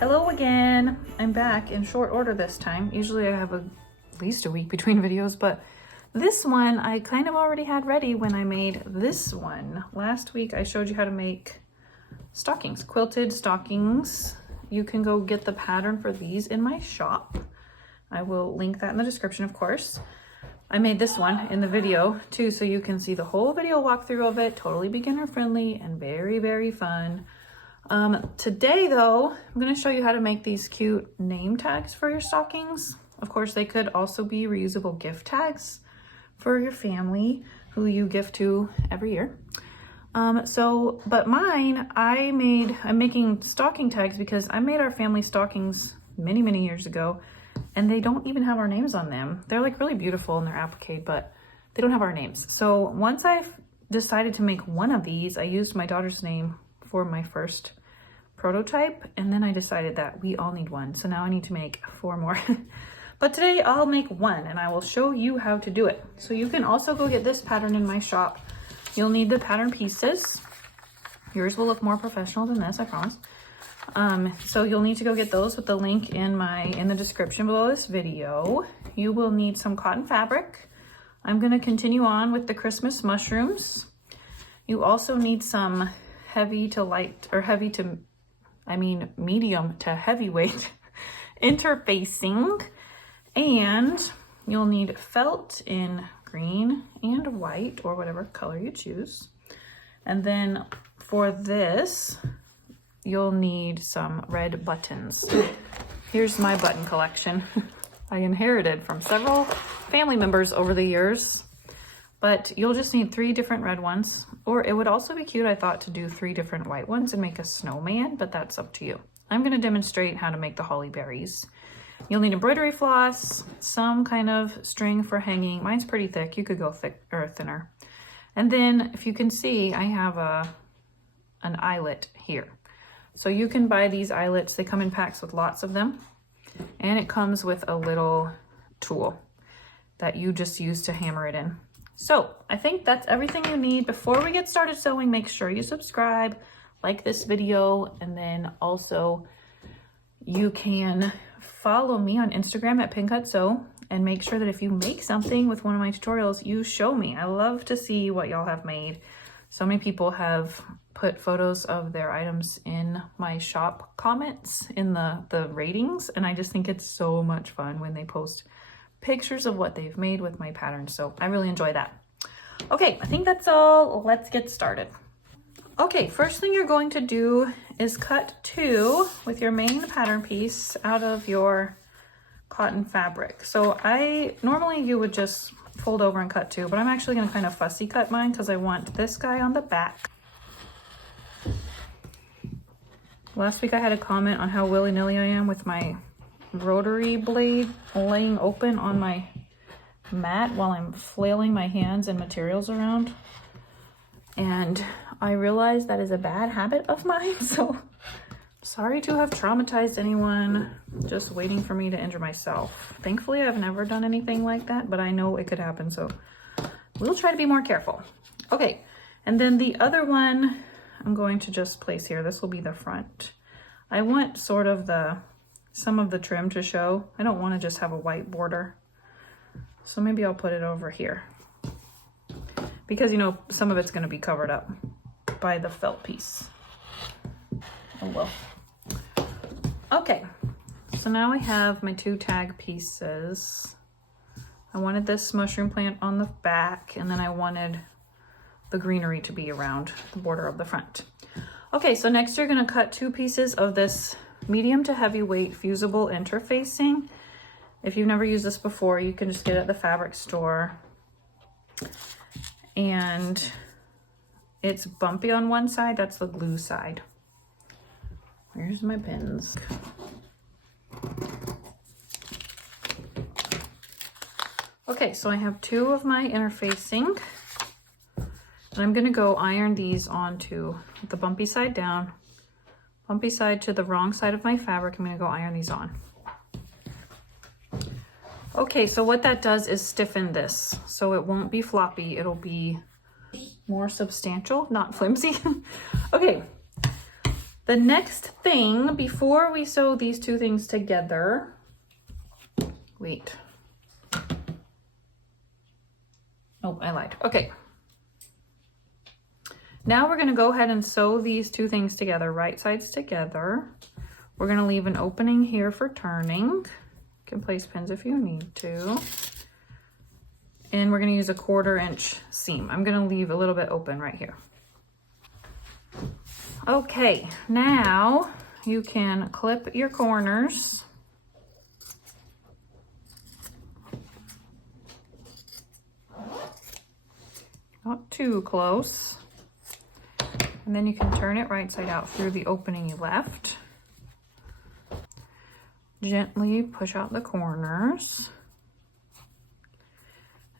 Hello again. I'm back in short order this time. Usually I have at least a week between videos, but this one I kind of already had ready when I made this one. Last week I showed you how to make stockings, quilted stockings. You can go get the pattern for these in my shop. I will link that in the description, of course. I made this one in the video too, so you can see the whole video walkthrough of it. Totally beginner friendly and very, very fun. Today though, I'm going to show you how to make these cute name tags for your stockings. Of course, they could also be reusable gift tags for your family who you gift to every year. But mine, I'm making stocking tags because I made our family stockings many, many years ago, and they don't even have our names on them. They're like really beautiful and they're applique, but they don't have our names. So once I've decided to make one of these, I used my daughter's name for my first prototype, and then I decided that we all need one. So now I need to make 4 more. But today I'll make one and I will show you how to do it. So you can also go get this pattern in my shop. You'll need the pattern pieces. Yours will look more professional than this, I promise. So you'll need to go get those with the link in the description below this video. You will need some cotton fabric. I'm going to continue on with the Christmas mushrooms. You also need some medium to heavyweight interfacing, and you'll need felt in green and white or whatever color you choose. And then for this, you'll need some red buttons. Here's my button collection. I inherited from several family members over the years, but you'll just need 3 different red ones, or it would also be cute, I thought, to do 3 different white ones and make a snowman, but that's up to you. I'm going to demonstrate how to make the holly berries. You'll need embroidery floss, some kind of string for hanging. Mine's pretty thick. You could go thick or thinner. And then if you can see, I have an eyelet here. So you can buy these eyelets. They come in packs with lots of them. And it comes with a little tool that you just use to hammer it in. So I think that's everything you need. Before we get started sewing, make sure you subscribe, like this video, and then also you can follow me on Instagram at PinCutSew, and make sure that if you make something with one of my tutorials, you show me. I love to see what y'all have made. So many people have put photos of their items in my shop comments in the ratings, and I just think it's so much fun when they post pictures of what they've made with my patterns. So I really enjoy that. Okay, I think that's all. Let's get started. Okay, first thing you're going to do is cut 2 with your main pattern piece out of your cotton fabric. So normally you would just fold over and cut 2, but I'm actually going to kind of fussy cut mine because I want this guy on the back. Last week I had a comment on how willy-nilly I am with my rotary blade laying open on my mat while I'm flailing my hands and materials around, and I realized that is a bad habit of mine, so sorry to have traumatized anyone just waiting for me to injure myself. Thankfully I've never done anything like that, but I know it could happen, so we'll try to be more careful. Okay, and then the other one I'm going to just place here. This will be the front. I want sort of some of the trim to show. I don't want to just have a white border. So maybe I'll put it over here, because some of it's going to be covered up by the felt piece. Oh well. Okay, so now I have my 2 tag pieces. I wanted this mushroom plant on the back, and then I wanted the greenery to be around the border of the front. Okay, so next you're going to cut 2 pieces of this medium to heavyweight fusible interfacing. If you've never used this before, you can just get it at the fabric store. And it's bumpy on one side, that's the glue side. Where's my pins? Okay, so I have 2 of my interfacing, and I'm gonna go iron these onto the bumpy side down, bumpy side to the wrong side of my fabric. I'm gonna go iron these on. Okay, so what that does is stiffen this, so it won't be floppy, it'll be more substantial, not flimsy. Okay, The next thing, before we sew these two things together, wait. Oh, I lied. Okay. Now we're going to go ahead and sew these two things together, right sides together. We're going to leave an opening here for turning. You can place pins if you need to. And we're going to use a 1/4 inch seam. I'm going to leave a little bit open right here. Okay, now you can clip your corners. Not too close. And then you can turn it right side out through the opening you left. Gently push out the corners.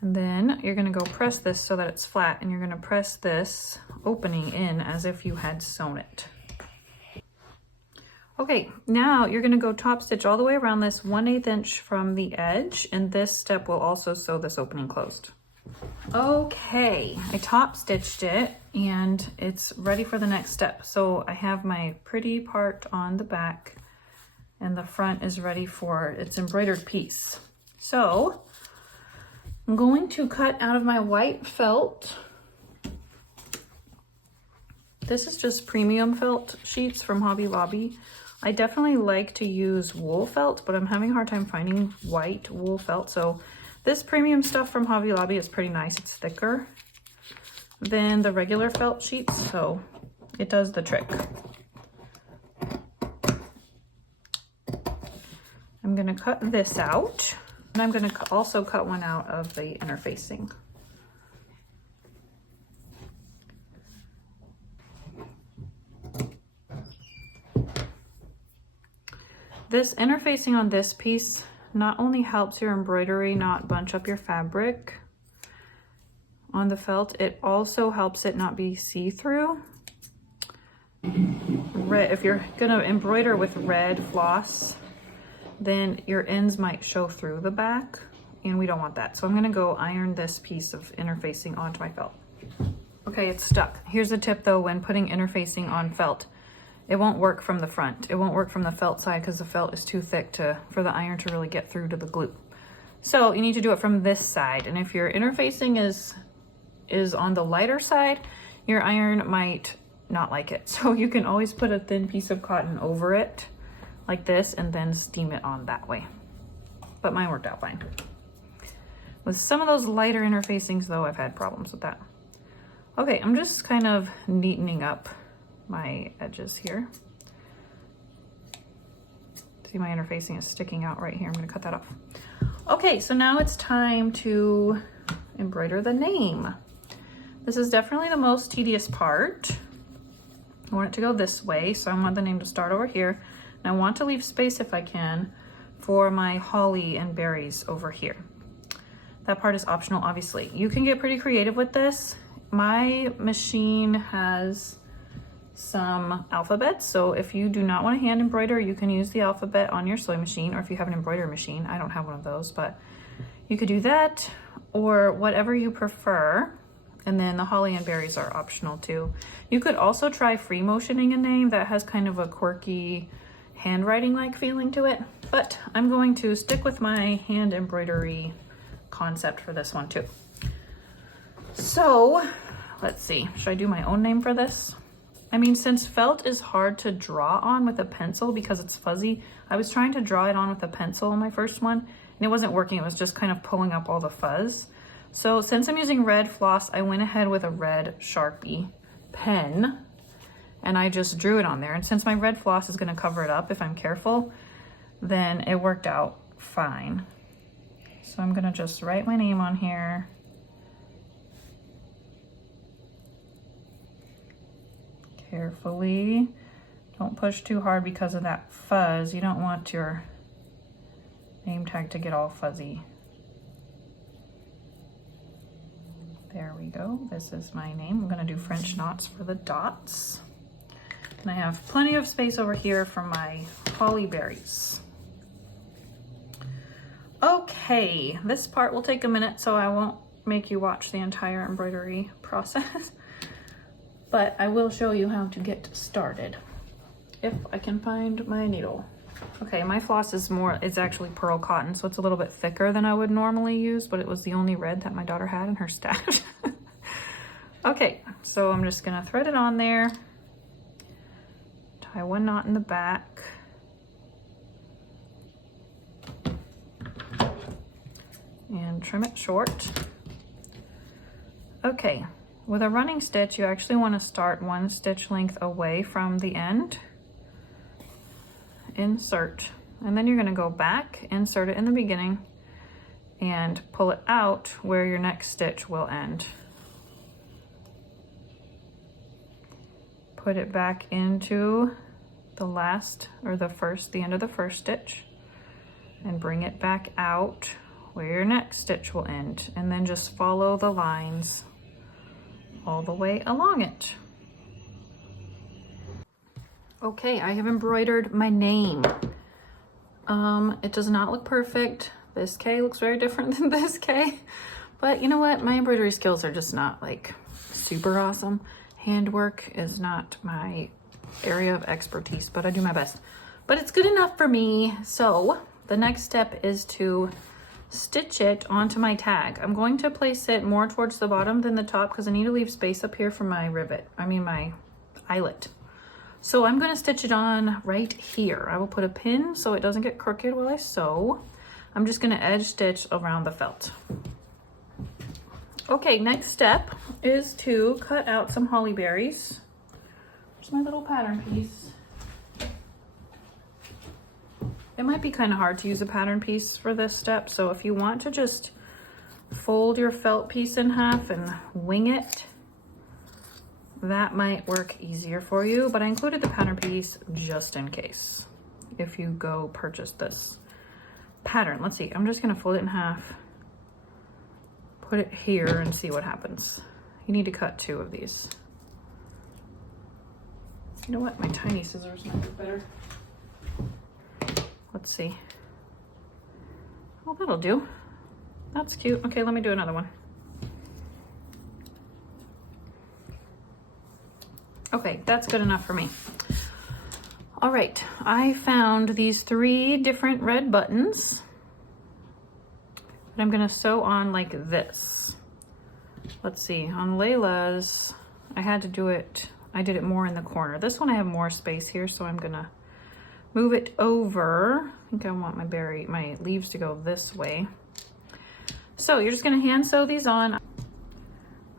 And then you're gonna go press this so that it's flat, and you're gonna press this opening in as if you had sewn it. Okay, now you're gonna go top stitch all the way around this 1/8 inch from the edge, and this step will also sew this opening closed. Okay, I top stitched it and it's ready for the next step. So I have my pretty part on the back and the front is ready for its embroidered piece. So I'm going to cut out of my white felt. This is just premium felt sheets from Hobby Lobby. I definitely like to use wool felt, but I'm having a hard time finding white wool felt. So this premium stuff from Hobby Lobby is pretty nice. It's thicker than the regular felt sheets, so it does the trick. I'm gonna cut this out, and I'm gonna also cut one out of the interfacing. This interfacing on this piece not only helps your embroidery not bunch up your fabric on the felt, it also helps it not be see-through. If you're gonna embroider with red floss, then your ends might show through the back, and we don't want that. So I'm gonna go iron this piece of interfacing onto my felt. Okay, it's stuck. Here's a tip though, when putting interfacing on felt. It won't work from the front. It won't work from the felt side because the felt is too thick for the iron to really get through to the glue. So you need to do it from this side. And if your interfacing is on the lighter side, your iron might not like it. So you can always put a thin piece of cotton over it like this and then steam it on that way. But mine worked out fine. With some of those lighter interfacings though, I've had problems with that. Okay, I'm just kind of neatening up my edges here. See, my interfacing is sticking out right here. I'm gonna cut that off. Okay, so now it's time to embroider the name. This is definitely the most tedious part. I want it to go this way, so I want the name to start over here. And I want to leave space, if I can, for my holly and berries over here. That part is optional, obviously. You can get pretty creative with this. My machine has some alphabets, so if you do not want to hand embroider, you can use the alphabet on your sewing machine, or if you have an embroidery machine. I don't have one of those, but you could do that or whatever you prefer. And then the holly and berries are optional too. You could also try free motioning a name. That has kind of a quirky handwriting like feeling to it, but I'm going to stick with my hand embroidery concept for this one too. So let's see, should I do my own name for this? I mean, since felt is hard to draw on with a pencil because it's fuzzy, I was trying to draw it on with a pencil on my first one and it wasn't working. It was just kind of pulling up all the fuzz. So since I'm using red floss, I went ahead with a red Sharpie pen and I just drew it on there. And since my red floss is going to cover it up if I'm careful, then it worked out fine. So I'm going to just write my name on here. Carefully. Don't push too hard because of that fuzz. You don't want your name tag to get all fuzzy. There we go. This is my name. I'm going to do French knots for the dots. And I have plenty of space over here for my holly berries. Okay, this part will take a minute, so I won't make you watch the entire embroidery process. But I will show you how to get started. if I can find my needle. Okay, my floss is it's actually pearl cotton, so it's a little bit thicker than I would normally use, but it was the only red that my daughter had in her stash. Okay, so I'm just gonna thread it on there, tie one knot in the back, and trim it short. Okay, with a running stitch, you actually want to start 1 stitch length away from the end. Insert, and then you're going to go back, insert it in the beginning, and pull it out where your next stitch will end. Put it back into the last, or the end of the first stitch, and bring it back out where your next stitch will end, and then just follow the lines all the way along it. Okay, I have embroidered my name. It does not look perfect. This K looks very different than this K, but you know what? My embroidery skills are just not like super awesome. Handwork is not my area of expertise, but I do my best. But it's good enough for me. So the next step is to stitch it onto my tag. I'm going to place it more towards the bottom than the top because I need to leave space up here for my my eyelet. So I'm going to stitch it on right here. I will put a pin so it doesn't get crooked while I sew. I'm just going to edge stitch around the felt. Okay, next step is to cut out some holly berries. Here's my little pattern piece. It might be kind of hard to use a pattern piece for this step, so if you want to just fold your felt piece in half and wing it, that might work easier for you, but I included the pattern piece just in case if you go purchase this pattern. Let's see, I'm just gonna fold it in half, put it here, and see what happens. You need to cut 2 of these. You know what, my tiny scissors might be better. Let's see. Oh, that'll do. That's cute. Okay, let me do another one. Okay, that's good enough for me. All right, I found these 3 different red buttons that I'm gonna sew on like this. Let's see, on Layla's, I did it more in the corner. This one I have more space here, so I'm gonna move it over. I think I want my leaves to go this way. So you're just gonna hand sew these on.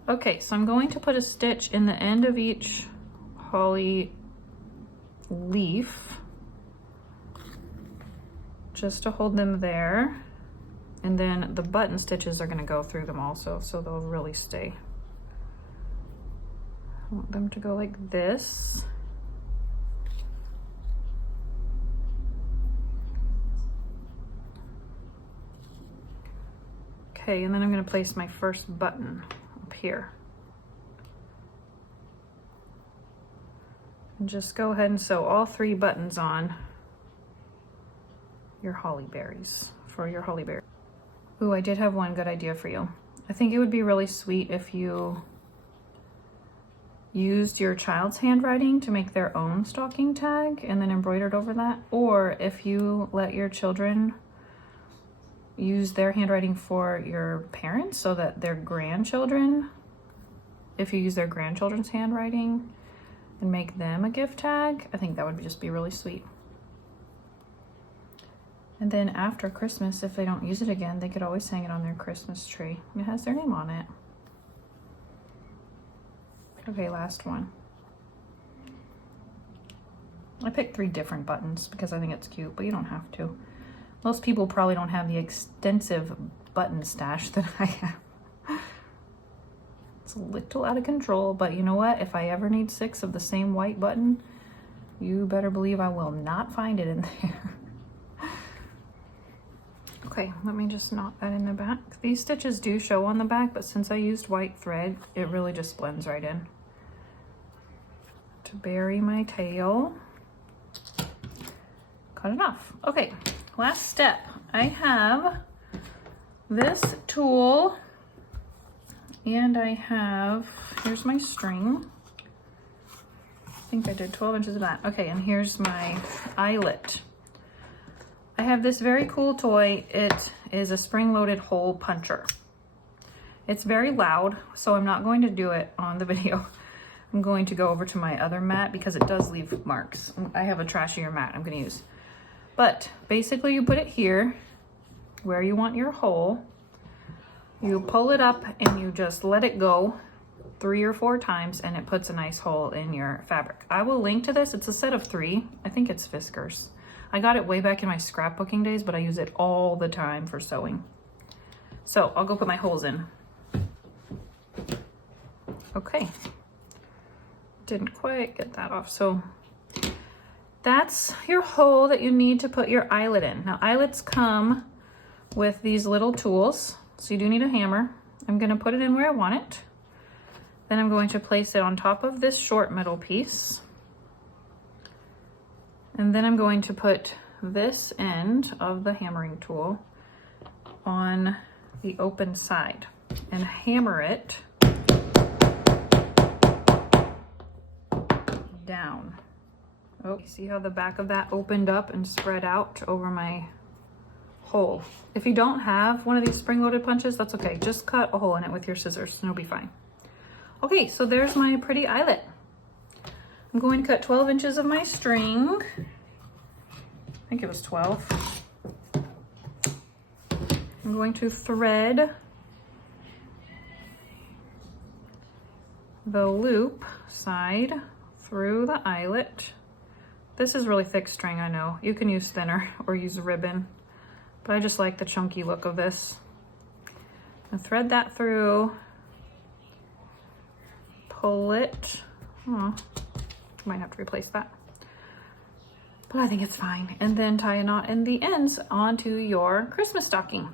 Okay, so I'm going to put a stitch in the end of each holly leaf just to hold them there. And then the button stitches are gonna go through them also, so they'll really stay. I want them to go like this. Okay, and then I'm gonna place my first button up here. And just go ahead and sew all 3 buttons on your holly berries, for your holly berry. Ooh, I did have one good idea for you. I think it would be really sweet if you used your child's handwriting to make their own stocking tag and then embroidered over that, or if you let your children use their handwriting for your parents so that their grandchildren, if you use their grandchildren's handwriting and make them a gift tag, I think that would just be really sweet. And then after Christmas, if they don't use it again, they could always hang it on their Christmas tree. It has their name on it. Okay, last one. I picked 3 different buttons because I think it's cute, but you don't have to. Most people probably don't have the extensive button stash that I have. It's a little out of control, but you know what? If I ever need 6 of the same white button, you better believe I will not find it in there. Okay, let me just knot that in the back. These stitches do show on the back, but since I used white thread, it really just blends right in. To bury my tail. Cut it off. Okay, last step. I have this tool and I have, here's my string. think I did 12 inches of that. Okay, and here's my eyelet. I have this very cool toy. It is a spring-loaded hole puncher. It's very loud, so I'm not going to do it on the video. I'm going to go over to my other mat because it does leave marks. I have a trashier mat I'm gonna use. But basically you put it here where you want your hole. You pull it up and you just let it go 3 or 4 times and it puts a nice hole in your fabric. I will link to this. It's a set of 3. I think it's Fiskars. I got it way back in my scrapbooking days, but I use it all the time for sewing. So I'll go put my holes in. Okay. Didn't quite get that off. So that's your hole that you need to put your eyelet in. Now eyelets come with these little tools. So you do need a hammer. I'm gonna put it in where I want it. Then I'm going to place it on top of this short middle piece. And then I'm going to put this end of the hammering tool on the open side and hammer it down. Oh, see how the back of that opened up and spread out over my hole? If you don't have one of these spring-loaded punches, that's okay. Just cut a hole in it with your scissors and it'll be fine. Okay, so there's my pretty eyelet. I'm going to cut 12 inches of my string. I think it was 12. I'm going to thread the loop side through the eyelet. This is really thick string, I know. You can use thinner or use a ribbon, but I just like the chunky look of this. And thread that through, pull it. Oh, might have to replace that, but I think it's fine. And then tie a knot in the ends onto your Christmas stocking.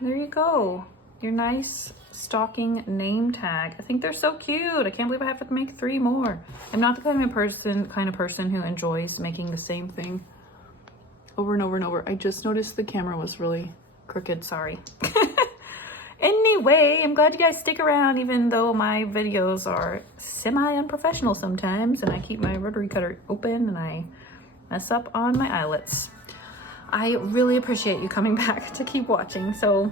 There you go. Your nice stocking name tag. I think they're so cute. I can't believe I have to make 3 more. I'm not the kind of person who enjoys making the same thing over and over and over. I just noticed the camera was really crooked, sorry. Anyway, I'm glad you guys stick around even though my videos are semi-unprofessional sometimes and I keep my rotary cutter open and I mess up on my eyelets. I really appreciate you coming back to keep watching. So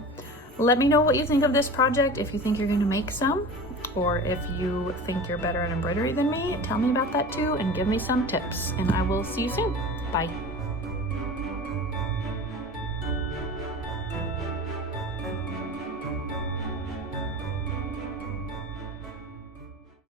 let me know what you think of this project. If you think you're going to make some, or if you think you're better at embroidery than me, tell me about that too and give me some tips. And I will see you soon. Bye.